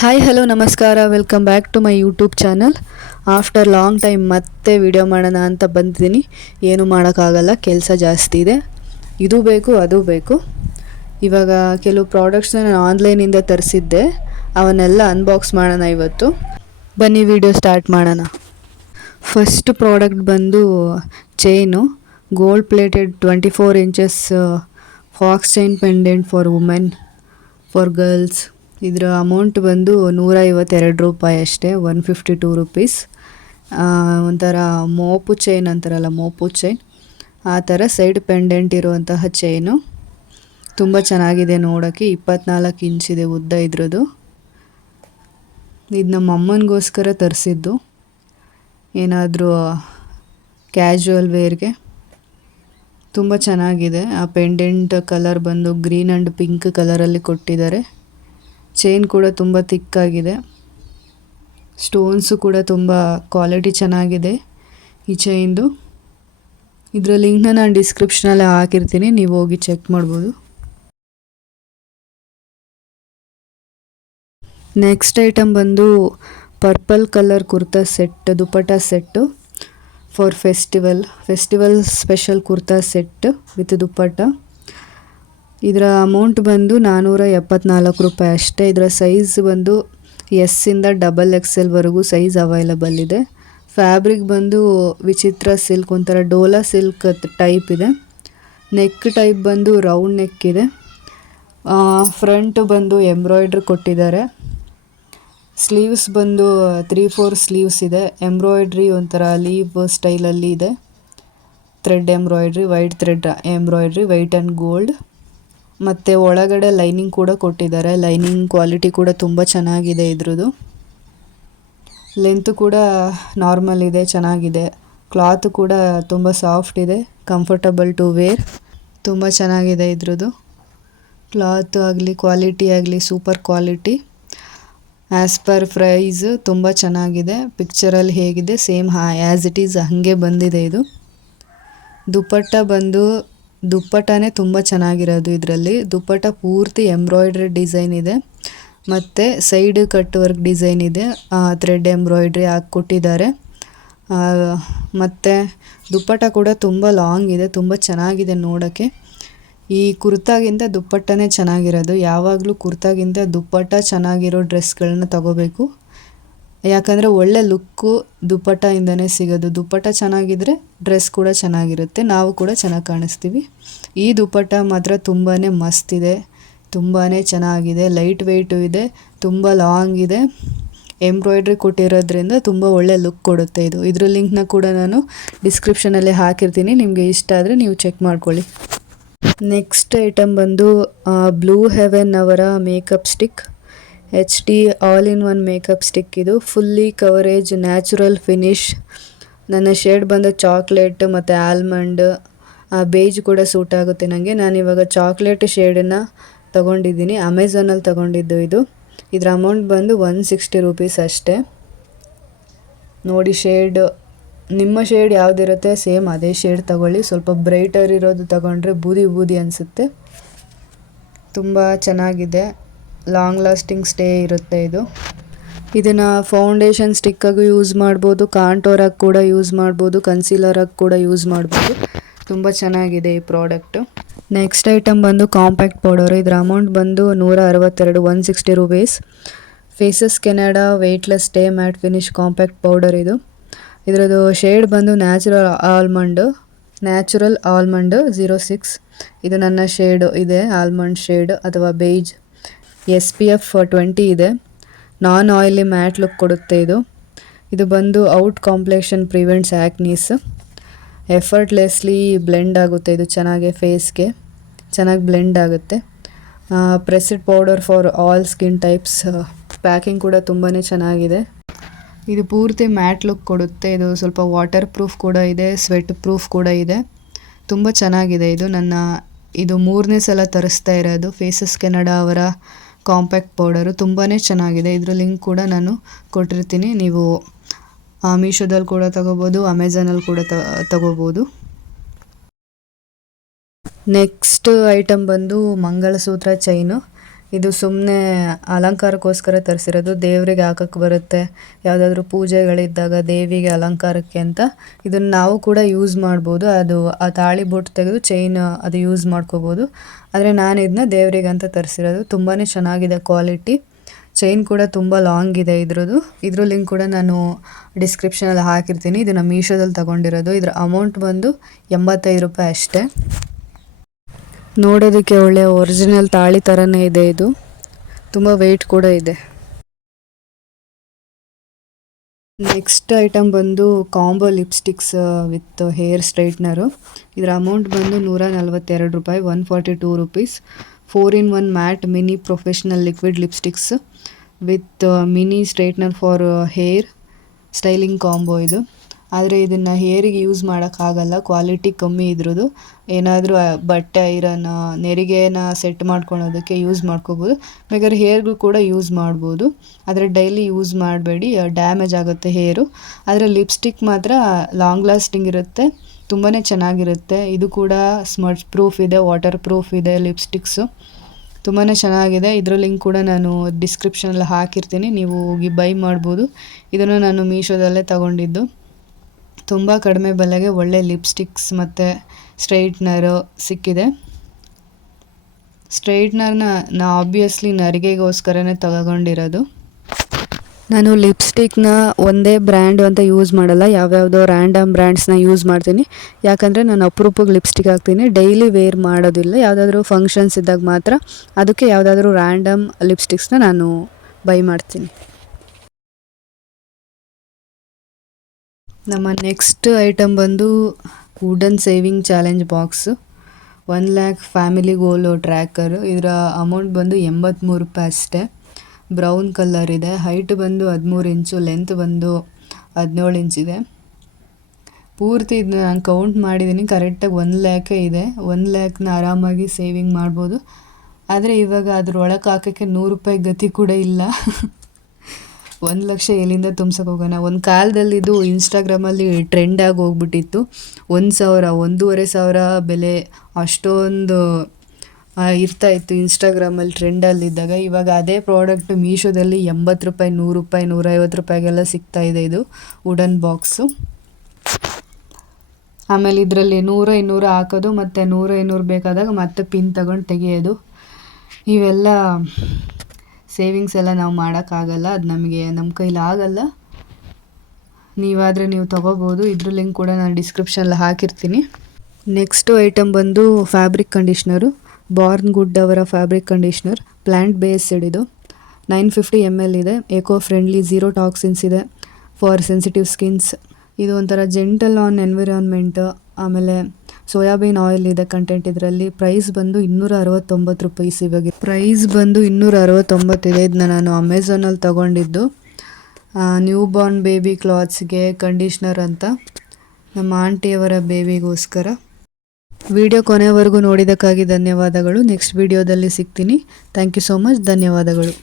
Hi hello ನಮಸ್ಕಾರ, welcome back to my YouTube channel. After long time ಮತ್ತೆ video ಮಾಡೋಣ ಅಂತ ಬಂದಿದ್ದೀನಿ. ಏನು ಮಾಡೋಕ್ಕಾಗಲ್ಲ, ಕೆಲಸ ಜಾಸ್ತಿ ಇದೆ. ಇದು ಬೇಕು ಅದು ಬೇಕು. ಇವಾಗ ಕೆಲವು ಪ್ರಾಡಕ್ಟ್ಸ್ನ ನಾನು ಆನ್ಲೈನಿಂದ ತರಿಸಿದ್ದೆ, ಅವನ್ನೆಲ್ಲ ಅನ್ಬಾಕ್ಸ್ ಮಾಡೋಣ ಇವತ್ತು. ಬನ್ನಿ ವಿಡಿಯೋ ಸ್ಟಾರ್ಟ್ ಮಾಡೋಣ. ಫಸ್ಟ್ ಪ್ರಾಡಕ್ಟ್ ಬಂದು chain, gold plated 24 inches fox chain pendant for women, for girls. ಇದರ ಅಮೌಂಟ್ ಬಂದು 152 ರೂಪಾಯಿ ಅಷ್ಟೇ, 152 ರುಪೀಸ್. ಒಂಥರ ಮೋಪು ಚೈನ್ ಅಂತಾರಲ್ಲ, ಮೋಪು ಚೈನ್ ಆ ಥರ ಸೈಡ್ ಪೆಂಡೆಂಟ್ ಇರುವಂತಹ ಚೈನು. ತುಂಬ ಚೆನ್ನಾಗಿದೆ ನೋಡೋಕ್ಕೆ. 24 ಇಂಚಿದೆ ಉದ್ದ ಇದ್ರದ್ದು. ಇದು ನಮ್ಮ ಅಮ್ಮನಿಗೋಸ್ಕರ ತರಿಸಿದ್ದು, ಏನಾದರೂ ಕ್ಯಾಶುವಲ್ ವೇರ್ಗೆ. ತುಂಬ ಚೆನ್ನಾಗಿದೆ. ಆ ಪೆಂಡೆಂಟ್ ಕಲರ್ ಬಂದು ಗ್ರೀನ್ ಆ್ಯಂಡ್ ಪಿಂಕ್ ಕಲರಲ್ಲಿ ಕೊಟ್ಟಿದ್ದಾರೆ. ಚೈನ್ ಕೂಡ ತುಂಬ ಥಿಕ್ಕಾಗಿದೆ. ಸ್ಟೋನ್ಸು ಕೂಡ ತುಂಬ ಕ್ವಾಲಿಟಿ ಚೆನ್ನಾಗಿದೆ ಈ ಚೈನ್ದು. ಇದರ ಲಿಂಕ್ನ ನಾನು ಡಿಸ್ಕ್ರಿಪ್ಷನಲ್ಲಿ ಹಾಕಿರ್ತೀನಿ, ನೀವು ಹೋಗಿ ಚೆಕ್ ಮಾಡ್ಬೋದು. ನೆಕ್ಸ್ಟ್ ಐಟಮ್ ಬಂದು purple colour kurta set, dupatta set for festival special kurta set with dupatta. ಇದರ ಅಮೌಂಟ್ ಬಂದು 474 ರೂಪಾಯಿ ಅಷ್ಟೇ. ಇದರ ಸೈಜ್ ಬಂದು ಎಸ್ಸಿಂದ XXL ವರೆಗೂ ಸೈಜ್ ಅವೈಲಬಲ್ ಇದೆ. ಫ್ಯಾಬ್ರಿಕ್ ಬಂದು ವಿಚಿತ್ರ ಸಿಲ್ಕ್, ಒಂಥರ ಡೋಲಾ ಸಿಲ್ಕ್ ಟೈಪ್ ಇದೆ. ನೆಕ್ ಟೈಪ್ ಬಂದು ರೌಂಡ್ ನೆಕ್ ಇದೆ. ಫ್ರಂಟ್ ಬಂದು ಎಂಬ್ರಾಯ್ಡ್ರಿ ಕೊಟ್ಟಿದ್ದಾರೆ. ಸ್ಲೀವ್ಸ್ ಬಂದು 3/4 ಸ್ಲೀವ್ಸ್ ಇದೆ. ಎಂಬ್ರಾಯ್ಡ್ರಿ ಒಂಥರ ಲೀವ್ ಸ್ಟೈಲಲ್ಲಿ ಇದೆ. Thread embroidery, white thread embroidery, white and gold. ಮತ್ತು ಒಳಗಡೆ ಲೈನಿಂಗ್ ಕೂಡ ಕೊಟ್ಟಿದ್ದಾರೆ. ಲೈನಿಂಗ್ ಕ್ವಾಲಿಟಿ ಕೂಡ ತುಂಬ ಚೆನ್ನಾಗಿದೆ ಇದ್ರದ್ದು. ಲೆಂತ್ ಕೂಡ ನಾರ್ಮಲ್ ಇದೆ, ಚೆನ್ನಾಗಿದೆ. ಕ್ಲಾತ್ ಕೂಡ ತುಂಬ ಸಾಫ್ಟ್ ಇದೆ, ಕಂಫರ್ಟಬಲ್ ಟು ವೇರ್. ತುಂಬ ಚೆನ್ನಾಗಿದೆ ಇದ್ರದ್ದು. ಕ್ಲಾತ್ ಆಗಲಿ ಕ್ವಾಲಿಟಿ ಆಗಲಿ super quality. As per price ತುಂಬ ಚೆನ್ನಾಗಿದೆ. ಪಿಕ್ಚರಲ್ಲಿ ಹೇಗಿದೆ ಸೇಮ್ ಆ್ಯಸ್ ಇಟ್ ಈಸ್ ಹಾಗೆ ಬಂದಿದೆ ಇದು. ದುಪ್ಪಟ್ಟಾನೇ ತುಂಬ ಚೆನ್ನಾಗಿರೋದು. ಇದರಲ್ಲಿ ದುಪ್ಪಟ್ಟ ಪೂರ್ತಿ ಎಂಬ್ರಾಯ್ಡ್ರಿ ಡಿಸೈನ್ ಇದೆ, ಮತ್ತು ಸೈಡ್ ಕಟ್ ವರ್ಕ್ ಡಿಸೈನ್ ಇದೆ. ಥ್ರೆಡ್ ಎಂಬ್ರಾಯ್ಡ್ರಿ ಹಾಕ್ಕೊಟ್ಟಿದ್ದಾರೆ. ಮತ್ತು ದುಪ್ಪಟ್ಟ ಕೂಡ ತುಂಬ ಲಾಂಗ್ ಇದೆ, ತುಂಬ ಚೆನ್ನಾಗಿದೆ ನೋಡೋಕ್ಕೆ. ಈ ಕುರ್ತಾಗಿಂತ ದುಪ್ಪಟ್ಟನೇ ಚೆನ್ನಾಗಿರೋದು. ಯಾವಾಗಲೂ ಕುರ್ತಾಗಿಂತ ದುಪ್ಪಟ್ಟ ಚೆನ್ನಾಗಿರೋ ಡ್ರೆಸ್ಗಳನ್ನ ತಗೋಬೇಕು, ಯಾಕಂದರೆ ಒಳ್ಳೆ ಲುಕ್ಕು ದುಪ್ಪಟ್ಟದಿಂದನೇ ಸಿಗೋದು. ದುಪ್ಪಟ್ಟ ಚೆನ್ನಾಗಿದ್ದರೆ ಡ್ರೆಸ್ ಕೂಡ ಚೆನ್ನಾಗಿರುತ್ತೆ, ನಾವು ಕೂಡ ಚೆನ್ನಾಗಿ ಕಾಣಿಸ್ತೀವಿ. ಈ ದುಪ್ಪಟ್ಟ ಮಾತ್ರ ತುಂಬಾ ಮಸ್ತ್ ಇದೆ, ತುಂಬಾ ಚೆನ್ನಾಗಿದೆ. ಲೈಟ್ ವೆಯ್ಟು ಇದೆ, ತುಂಬ ಲಾಂಗ್ ಇದೆ. ಎಂಬ್ರಾಯ್ಡ್ರಿ ಕೊಟ್ಟಿರೋದ್ರಿಂದ ತುಂಬ ಒಳ್ಳೆ ಲುಕ್ ಕೊಡುತ್ತೆ ಇದು. ಇದ್ರ ಲಿಂಕ್ನ ಕೂಡ ನಾನು ಡಿಸ್ಕ್ರಿಪ್ಷನಲ್ಲಿ ಹಾಕಿರ್ತೀನಿ, ನಿಮಗೆ ಇಷ್ಟ ಆದರೆ ನೀವು ಚೆಕ್ ಮಾಡ್ಕೊಳ್ಳಿ. ನೆಕ್ಸ್ಟ್ ಐಟಮ್ ಬಂದು ಬ್ಲೂ ಹೆವೆನ್ ಅವರ makeup stick, HD all in one makeup stick. ಇದು ಫುಲ್ಲಿ ಕವರೇಜ್, ನ್ಯಾಚುರಲ್ ಫಿನಿಶ್. ನನ್ನ ಶೇಡ್ ಬಂದು ಚಾಕ್ಲೇಟ್ ಮತ್ತು ಆಲ್ಮಂಡ್, ಬೇಜ್ ಕೂಡ ಸೂಟ್ ಆಗುತ್ತೆ ನನಗೆ. ನಾನಿವಾಗ ಚಾಕ್ಲೇಟ್ ಶೇಡನ್ನು ತೊಗೊಂಡಿದ್ದೀನಿ, ಅಮೆಝಾನಲ್ಲಿ ತೊಗೊಂಡಿದ್ದು ಇದು. ಇದರ ಅಮೌಂಟ್ ಬಂದು 160 ರುಪೀಸ್ ಅಷ್ಟೇ. ನೋಡಿ ಶೇಡ್, ನಿಮ್ಮ ಶೇಡ್ ಯಾವುದಿರುತ್ತೆ ಸೇಮ್ ಅದೇ ಶೇಡ್ ತಗೊಳ್ಳಿ. ಸ್ವಲ್ಪ ಬ್ರೈಟರ್ ಇರೋದು ತಗೊಂಡ್ರೆ ಬೂದಿ ಅನಿಸುತ್ತೆ. ತುಂಬ ಚೆನ್ನಾಗಿದೆ, ಲಾಂಗ್ ಲಾಸ್ಟಿಂಗ್ ಸ್ಟೇ ಇರುತ್ತೆ ಇದು. ಇದನ್ನು ಫೌಂಡೇಶನ್ ಸ್ಟಿಕ್ಕಾಗೂ ಯೂಸ್ ಮಾಡ್ಬೋದು, ಕಾಂಟೋರಾಗಿ ಕೂಡ ಯೂಸ್ ಮಾಡ್ಬೋದು, ಕನ್ಸೀಲರಾಗಿ ಕೂಡ ಯೂಸ್ ಮಾಡ್ಬೋದು. ತುಂಬ ಚೆನ್ನಾಗಿದೆ ಈ ಪ್ರಾಡಕ್ಟು. ನೆಕ್ಸ್ಟ್ ಐಟಮ್ ಬಂದು ಕಾಂಪ್ಯಾಕ್ಟ್ ಪೌಡರು. ಇದರ ಅಮೌಂಟ್ ಬಂದು 162, 160 rupees. Faces Canada weightless stay matte finish compact powder ಇದು. ಇದರದ್ದು ಶೇಡ್ ಬಂದು ನ್ಯಾಚುರಲ್ ಆಲ್ಮಂಡ್ 06. ಇದು ನನ್ನ ಶೇಡು ಇದೆ, ಆಲ್ಮಂಡ್ ಶೇಡ್ ಅಥವಾ ಬೇಜ್. SPF 20 ಇದೆ. ನಾನ್ ಆಯಿಲಿ ಮ್ಯಾಟ್ ಲುಕ್ ಕೊಡುತ್ತೆ ಇದು. ಇದು ಬಂದು out complexion prevents acnes. Effortlessly blend ಆಗುತ್ತೆ ಇದು, ಚೆನ್ನಾಗಿ ಫೇಸ್ಗೆ ಚೆನ್ನಾಗಿ ಬ್ಲೆಂಡ್ ಆಗುತ್ತೆ. Pressed powder for all skin types. Packing ಕೂಡ ತುಂಬಾ ಚೆನ್ನಾಗಿದೆ. ಇದು ಪೂರ್ತಿ ಮ್ಯಾಟ್ ಲುಕ್ ಕೊಡುತ್ತೆ. ಇದು ಸ್ವಲ್ಪ ವಾಟರ್ ಪ್ರೂಫ್ ಕೂಡ ಇದೆ, ಸ್ವೆಟ್ ಪ್ರೂಫ್ ಕೂಡ ಇದೆ. ತುಂಬ ಚೆನ್ನಾಗಿದೆ ಇದು. ಇದು 3ನೇ ಸಲ ತರಿಸ್ತಾ ಇರೋದು ಫೇಸಸ್ ಕೆನಡಾ ಅವರ ಕಾಂಪ್ಯಾಕ್ಟ್ ಪೌಡರು. ತುಂಬಾ ಚೆನ್ನಾಗಿದೆ. ಇದರ ಲಿಂಕ್ ಕೂಡ ನಾನು ಕೊಟ್ಟಿರ್ತೀನಿ, ನೀವು ಮೀಶೋದಲ್ಲಿ ಕೂಡ ತಗೋಬೋದು, ಅಮೆಝಾನಲ್ಲಿ ಕೂಡ ತಗೋಬೋದು. ನೆಕ್ಸ್ಟ್ ಐಟಮ್ ಬಂದು ಮಂಗಳಸೂತ್ರ ಚೈನು. ಇದು ಸುಮ್ಮನೆ ಅಲಂಕಾರಕ್ಕೋಸ್ಕರ ತರಿಸಿರೋದು, ದೇವರಿಗೆ ಹಾಕಕ್ಕೆ ಬರುತ್ತೆ, ಯಾವುದಾದ್ರೂ ಪೂಜೆಗಳಿದ್ದಾಗ ದೇವಿಗೆ ಅಲಂಕಾರಕ್ಕೆ ಅಂತ. ಇದನ್ನು ನಾವು ಕೂಡ ಯೂಸ್ ಮಾಡ್ಬೋದು, ಅದು ಆ ತಾಳಿ ಬೊಟ್ಟು ತೆಗೆದು ಚೈನ್ ಅದು ಯೂಸ್ ಮಾಡ್ಕೋಬೋದು. ಆದರೆ ನಾನು ಇದನ್ನ ದೇವರಿಗೆ ಅಂತ ತರಿಸಿರೋದು. ತುಂಬಾ ಚೆನ್ನಾಗಿದೆ ಕ್ವಾಲಿಟಿ. ಚೈನ್ ಕೂಡ ತುಂಬ ಲಾಂಗ್ ಇದೆ ಇದ್ರದ್ದು. ಇದ್ರ ಲಿಂಕ್ ಕೂಡ ನಾನು ಡಿಸ್ಕ್ರಿಪ್ಷನಲ್ಲಿ ಹಾಕಿರ್ತೀನಿ. ಇದನ್ನು ಮೀಶೋದಲ್ಲಿ ತೊಗೊಂಡಿರೋದು. ಇದರ ಅಮೌಂಟ್ ಬಂದು 85 ರೂಪಾಯಿ ಅಷ್ಟೇ. ನೋಡೋದಕ್ಕೆ ಒಳ್ಳೆಯ ಒರಿಜಿನಲ್ ತಾಳಿ ಥರನೇ ಇದೆ. ಇದು ತುಂಬ ವೆಯ್ಟ್ ಕೂಡ ಇದೆ. ನೆಕ್ಸ್ಟ್ ಐಟಮ್ ಬಂದು ಕಾಂಬೋ ಲಿಪ್ಸ್ಟಿಕ್ಸ್ ವಿತ್ ಹೇರ್ ಸ್ಟ್ರೈಟ್ನರು. ಇದರ ಅಮೌಂಟ್ ಬಂದು 142 ರೂಪಾಯಿ, 142 rupees. 4-in-1 mat mini professional liquid lipsticks with mini straightener for hair styling combo ಇದು. ಆದರೆ ಇದನ್ನು ಹೇರಿಗೆ ಯೂಸ್ ಮಾಡೋಕ್ಕಾಗಲ್ಲ, ಕ್ವಾಲಿಟಿ ಕಮ್ಮಿ ಇದ್ರದ್ದು. ಏನಾದರೂ ಬಟ್ಟೆ ಐರನ್, ನೆರಿಗೆನ ಸೆಟ್ ಮಾಡ್ಕೊಳೋದಕ್ಕೆ ಯೂಸ್ ಮಾಡ್ಕೋಬೋದು. ಬೇಕಾದ್ರೆ ಹೇರ್ಗೂ ಕೂಡ ಯೂಸ್ ಮಾಡ್ಬೋದು. ಆದರೆ ಡೈಲಿ ಯೂಸ್ ಮಾಡಬೇಡಿ, ಡ್ಯಾಮೇಜ್ ಆಗುತ್ತೆ ಹೇರು. ಆದರೆ ಲಿಪ್ಸ್ಟಿಕ್ ಮಾತ್ರ ಲಾಂಗ್ ಲಾಸ್ಟಿಂಗ್ ಇರುತ್ತೆ, ತುಂಬಾ ಚೆನ್ನಾಗಿರುತ್ತೆ. ಇದು ಕೂಡ ಸ್ಮಡ್ಜ್ ಪ್ರೂಫ್ ಇದೆ, ವಾಟರ್ ಪ್ರೂಫ್ ಇದೆ ಲಿಪ್ಸ್ಟಿಕ್ಸು. ತುಂಬಾ ಚೆನ್ನಾಗಿದೆ. ಇದರ ಲಿಂಕ್ ಕೂಡ ನಾನು ಡಿಸ್ಕ್ರಿಪ್ಷನಲ್ಲಿ ಹಾಕಿರ್ತೀನಿ, ನೀವು ಹೋಗಿ ಬೈ ಮಾಡ್ಬೋದು. ಇದನ್ನು ನಾನು ಮೀಶೋದಲ್ಲೇ ತಗೊಂಡಿದ್ದು. ತುಂಬ ಕಡಿಮೆ ಬೆಲೆಗೆ ಒಳ್ಳೆ ಲಿಪ್ಸ್ಟಿಕ್ಸ್ ಮತ್ತು ಸ್ಟ್ರೈಟ್ನರು ಸಿಕ್ಕಿದೆ. ಸ್ಟ್ರೈಟ್ನರ್ನ ಆಬ್ವಿಯಸ್ಲಿ ನರಿಗೆಗೋಸ್ಕರನೇ ತಗೊಂಡಿರೋದು. ನಾನು ಲಿಪ್ಸ್ಟಿಕ್ನ ಒಂದೇ ಬ್ರ್ಯಾಂಡು ಅಂತ ಯೂಸ್ ಮಾಡಲ್ಲ, ಯಾವ್ಯಾವುದೋ ರ್ಯಾಂಡಮ್ ಬ್ರ್ಯಾಂಡ್ಸ್ನ ಯೂಸ್ ಮಾಡ್ತೀನಿ. ಯಾಕಂದರೆ ನಾನು ಅಪರೂಪಕ್ಕೆ ಲಿಪ್ಸ್ಟಿಕ್ ಹಾಕ್ತೀನಿ, ಡೈಲಿ ವೇರ್ ಮಾಡೋದಿಲ್ಲ. ಯಾವುದಾದ್ರೂ ಫಂಕ್ಷನ್ಸ್ ಇದ್ದಾಗ ಮಾತ್ರ, ಅದಕ್ಕೆ ಯಾವುದಾದ್ರೂ ರ್ಯಾಂಡಮ್ ಲಿಪ್ಸ್ಟಿಕ್ಸ್ನ ನಾನು ಬೈ ಮಾಡ್ತೀನಿ. ನಮ್ಮ ನೆಕ್ಸ್ಟ್ ಐಟಮ್ ಬಂದು wooden saving challenge box. 1 lakh family goal tracker. ಇದರ ಅಮೌಂಟ್ ಬಂದು 83 ರೂಪಾಯಿ ಅಷ್ಟೇ. ಬ್ರೌನ್ ಕಲರ್ ಇದೆ. ಹೈಟ್ ಬಂದು 13 ಇಂಚು, ಲೆಂತ್ ಬಂದು 17 ಇಂಚಿದೆ. ಪೂರ್ತಿ ಇದನ್ನ ನಾನು ಕೌಂಟ್ ಮಾಡಿದ್ದೀನಿ, ಕರೆಕ್ಟಾಗಿ 1 lakh ಇದೆ. 1 lakhನ ಆರಾಮಾಗಿ ಸೇವಿಂಗ್ ಮಾಡ್ಬೋದು. ಆದರೆ ಇವಾಗ ಅದ್ರೊಳಗೆ ಹಾಕೋಕ್ಕೆ 100 ರೂಪಾಯಿ ಗತಿ ಕೂಡ ಇಲ್ಲ. 1 ಲಕ್ಷ ಎಲ್ಲಿಂದ ತುಂಬ್ಸಕ್ಕೆ ಹೋಗೋಣ. ಒಂದು ಕಾಲದಲ್ಲಿ ಇದು ಇನ್ಸ್ಟಾಗ್ರಾಮಲ್ಲಿ ಟ್ರೆಂಡ್ ಆಗಿ ಹೋಗ್ಬಿಟ್ಟಿತ್ತು. 1,000, 1,500 ಬೆಲೆ ಅಷ್ಟೊಂದು ಇರ್ತಾಯಿತ್ತು ಇನ್ಸ್ಟಾಗ್ರಾಮಲ್ಲಿ ಟ್ರೆಂಡಲ್ಲಿದ್ದಾಗ. ಇವಾಗ ಅದೇ ಪ್ರಾಡಕ್ಟ್ ಮೀಶೋದಲ್ಲಿ 80 ರೂಪಾಯಿ, 100 ರೂಪಾಯಿ, 150 ರೂಪಾಯಿಗೆಲ್ಲ ಸಿಗ್ತಾಯಿದೆ ಇದು ವುಡನ್ ಬಾಕ್ಸು. ಆಮೇಲೆ ಇದರಲ್ಲಿ 100, 200 ಹಾಕೋದು, ಮತ್ತು 100, 200 ಬೇಕಾದಾಗ ಮತ್ತೆ ಪಿನ್ ತಗೊಂಡು ತೆಗೆಯೋದು. ಇವೆಲ್ಲ ಸೇವಿಂಗ್ಸ್ ಎಲ್ಲ ನಾವು ಮಾಡೋಕ್ಕಾಗಲ್ಲ, ಅದು ನಮ್ಮ ಕೈಲಿ ಆಗಲ್ಲ. ನೀವಾದರೆ ನೀವು ತೊಗೋಬೋದು. ಇದ್ರ ಲಿಂಕ್ ಕೂಡ ನಾನು ಡಿಸ್ಕ್ರಿಪ್ಷನಲ್ಲಿ ಹಾಕಿರ್ತೀನಿ. ನೆಕ್ಸ್ಟು ಐಟಮ್ ಬಂದು ಫ್ಯಾಬ್ರಿಕ್ ಕಂಡೀಷ್ನರು. ಬಾರ್ನ್ ಗುಡ್ ಅವರ ಫ್ಯಾಬ್ರಿಕ್ ಕಂಡೀಷ್ನರ್, ಪ್ಲ್ಯಾಂಟ್ ಬೇಸ್ಡ್. ಇದು 950 ml ಇದೆ. ಏಕೋ ಫ್ರೆಂಡ್ಲಿ, 0 ಟಾಕ್ಸಿನ್ಸ್ ಇದೆ ಫಾರ್ ಸೆನ್ಸಿಟಿವ್ ಸ್ಕಿನ್ಸ್. ಇದು ಒಂಥರ ಜೆಂಟಲ್ ಆನ್ ಎನ್ವಿರಾನ್ಮೆಂಟ್. ಆಮೇಲೆ ಸೋಯಾಬೀನ್ ಆಯಿಲ್ ಇದೆ ಕಂಟೆಂಟ್ ಇದರಲ್ಲಿ. ಪ್ರೈಸ್ ಬಂದು 269 ರೂಪೀಸ್. ಇವಾಗ ಪ್ರೈಸ್ ಬಂದು 269 ಇದೆ. ಇದನ್ನ ನಾನು ಅಮೆಝಾನಲ್ಲಿ ತೊಗೊಂಡಿದ್ದು. ನ್ಯೂ ಬಾರ್ನ್ ಬೇಬಿ ಕ್ಲಾತ್ಸ್ಗೆ ಕಂಡೀಷ್ನರ್ ಅಂತ, ನಮ್ಮ ಆಂಟಿಯವರ ಬೇಬಿಗೋಸ್ಕರ. ವಿಡಿಯೋ ಕೊನೆವರೆಗೂ ನೋಡಿದ್ದಕ್ಕಾಗಿ ಧನ್ಯವಾದಗಳು. ನೆಕ್ಸ್ಟ್ ವಿಡಿಯೋದಲ್ಲಿ ಸಿಗ್ತೀನಿ. Thank you so much. ಧನ್ಯವಾದಗಳು.